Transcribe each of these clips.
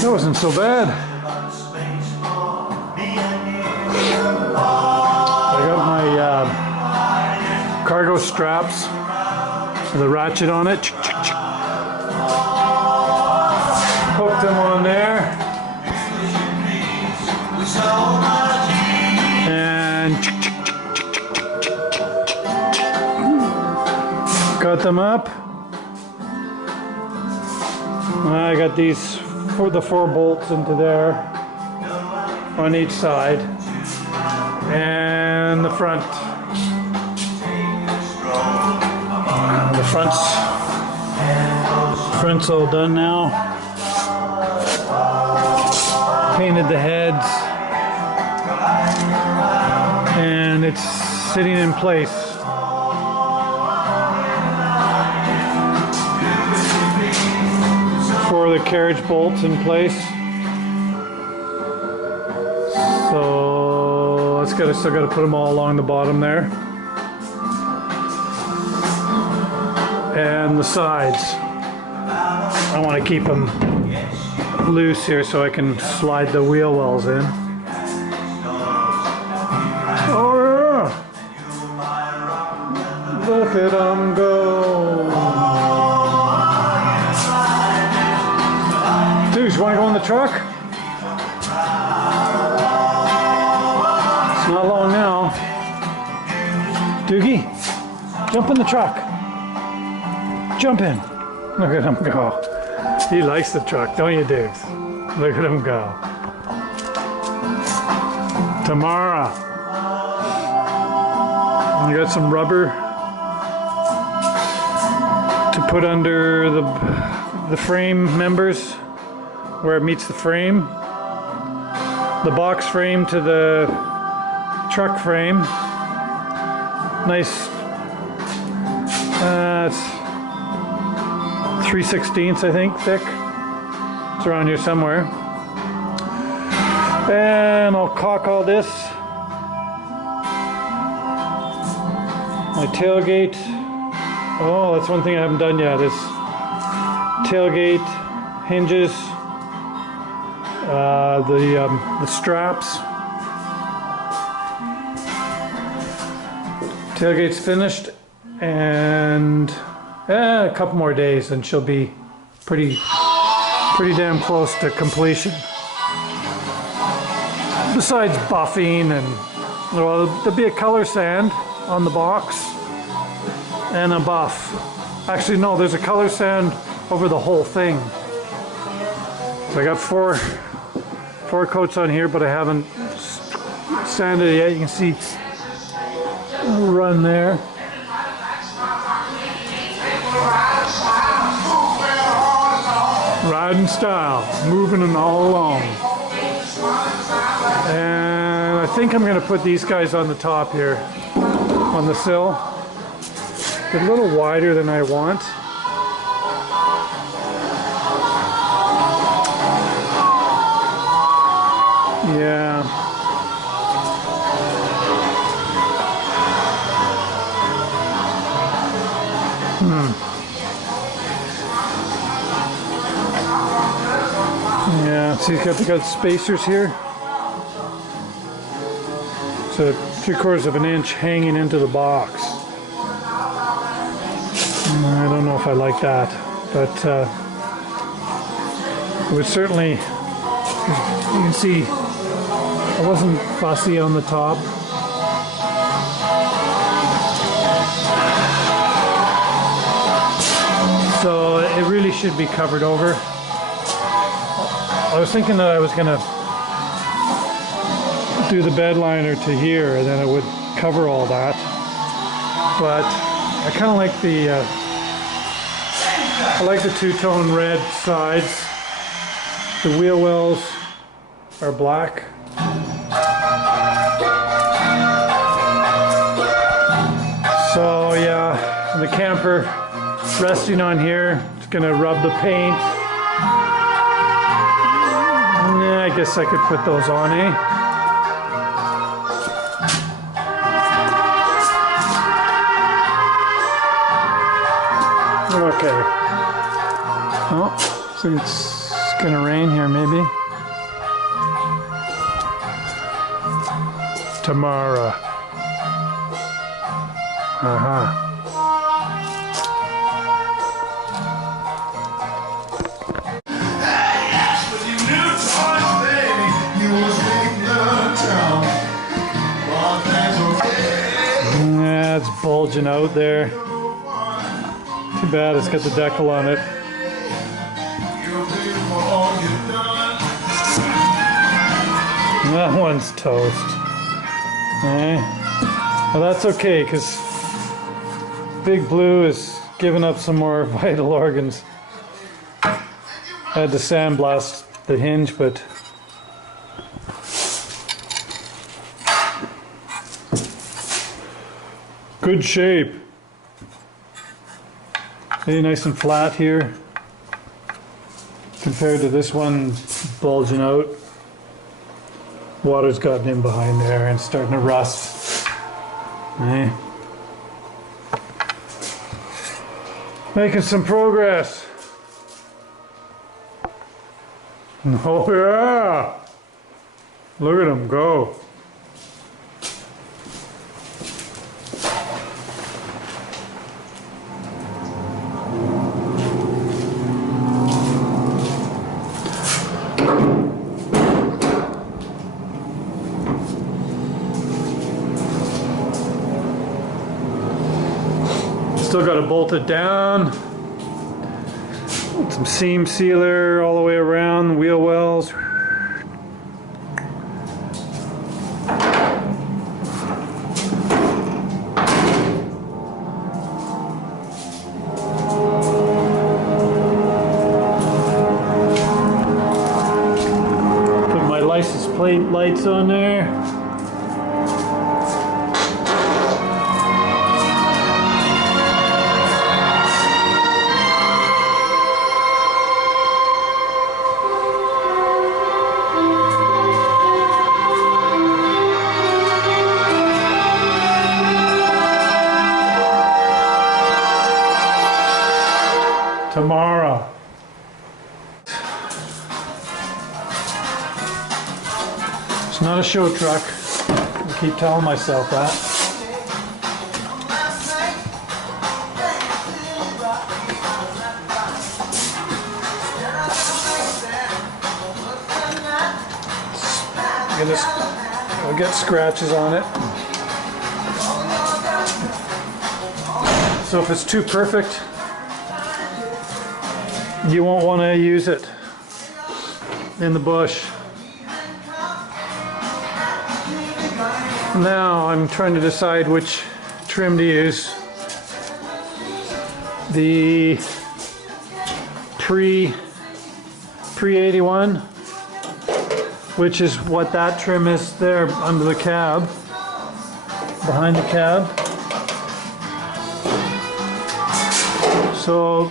That wasn't so bad. I got my cargo straps with a ratchet on it. Hooked them on there. And got them up. I got these the 4 bolts into there on each side, and the front's all done now. Painted the heads, and it's sitting in place. For the carriage bolts in place. So still got to put them all along the bottom there, and the sides. I want to keep them loose here so I can slide the wheel wells in. Oh yeah! Look at them go! Dude, you want to go in the truck? It's not long now. Doogie, jump in the truck. Jump in. Look at him go. He likes the truck, don't you, Dukes? Look at him go. Tamara. You got some rubber to put under the frame members, where it meets the frame. The box frame to the truck frame. Nice. It's 3/16, I think, thick. It's around here somewhere. And I'll caulk all this. My tailgate. Oh, that's one thing I haven't done yet, is tailgate hinges, the straps. Tailgate's finished, and a couple more days and she'll be pretty damn close to completion. Besides buffing, and well, there'll be a color sand on the box and a buff. Actually, no, there's a color sand over the whole thing. So I got four coats on here, but I haven't sanded it yet. You can see a run there. Riding style, moving them all along. And I think I'm going to put these guys on the top here, on the sill. They're a little wider than I want. Yeah. Yeah, see, they got spacers here. So 3/4 of an inch hanging into the box. I don't know if I like that, but it would certainly, you can see I wasn't fussy on the top. So it really should be covered over. I was thinking that I was going to do the bed liner to here, and then it would cover all that. But I kind of like the two-tone red sides. The wheel wells are black. So yeah, the camper resting on here. It's gonna rub the paint. Yeah, I guess I could put those on, eh? Okay. Oh, so it's gonna rain here, maybe. Tomorrow. Yeah, it's bulging out there. Too bad it's got the decal on it. That one's toast. Well, that's okay, because Big Blue is giving up some more vital organs. I had to sandblast the hinge, but good shape. See, nice and flat here compared to this one bulging out. Water's gotten in behind there and starting to rust. Making some progress. Oh yeah! Look at him go. Still got to bolt it down. Some seam sealer all the way around the wheel wells. Put my license plate lights on there. Tomorrow. It's not a show truck. I keep telling myself that. I'll get scratches on it. So if it's too perfect, you won't want to use it in the bush. Now I'm trying to decide which trim to use. The pre-81, which is what that trim is there under the cab, behind the cab. So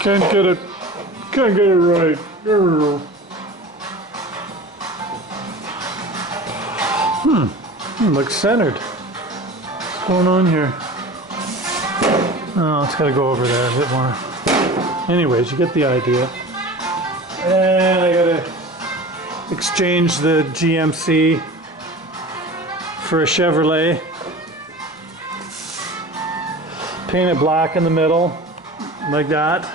can't get it right. Looks centered. What's going on here? Oh, it's got to go over there a bit more. Anyways, you get the idea. And I gotta exchange the GMC for a Chevrolet. Paint it black in the middle, like that.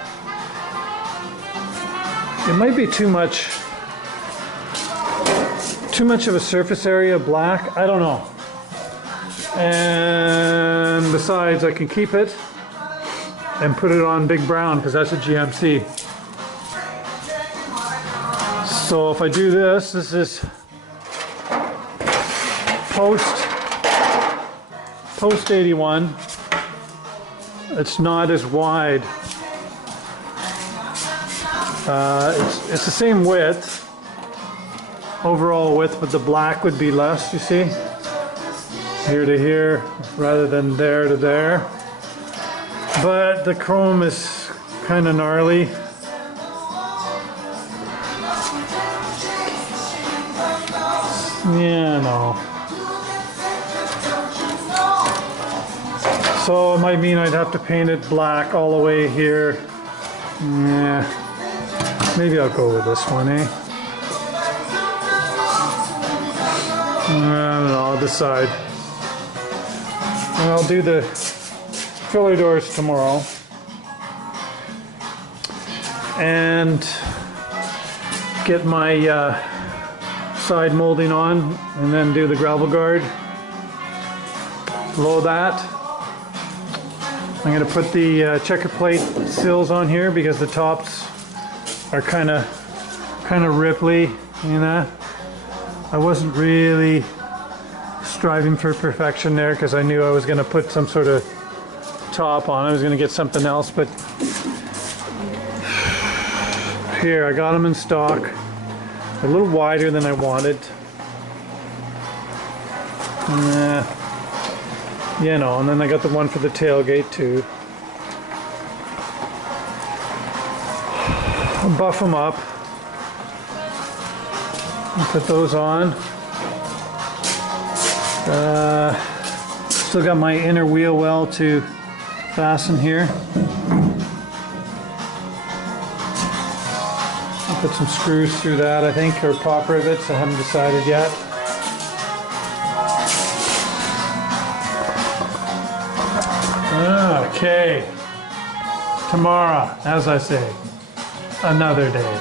It might be too much of a surface area black. I don't know. And besides, I can keep it and put it on big brown because that's a GMC. So if I do this, this is post 81. It's not as wide. It's the same width, overall width, but the black would be less, you see? Here to here, rather than there to there. But the chrome is kind of gnarly. Yeah, no. So it might mean I'd have to paint it black all the way here. Yeah. Maybe I'll go with this one, eh? I don't know, I'll decide. And I'll do the filler doors tomorrow. And get my side molding on, and then do the gravel guard below that. I'm going to put the checker plate sills on here because the tops are kind of ripply, you know. I wasn't really striving for perfection there because I knew I was going to put some sort of top on. I was going to get something else, but here I got them in stock. A little wider than I wanted. You know, and then I got the one for the tailgate too. I'll buff them up. And put those on. Still got my inner wheel well to fasten here. I'll put some screws through that, I think, or pop rivets. I haven't decided yet. Okay. Tomorrow, as I say, another day.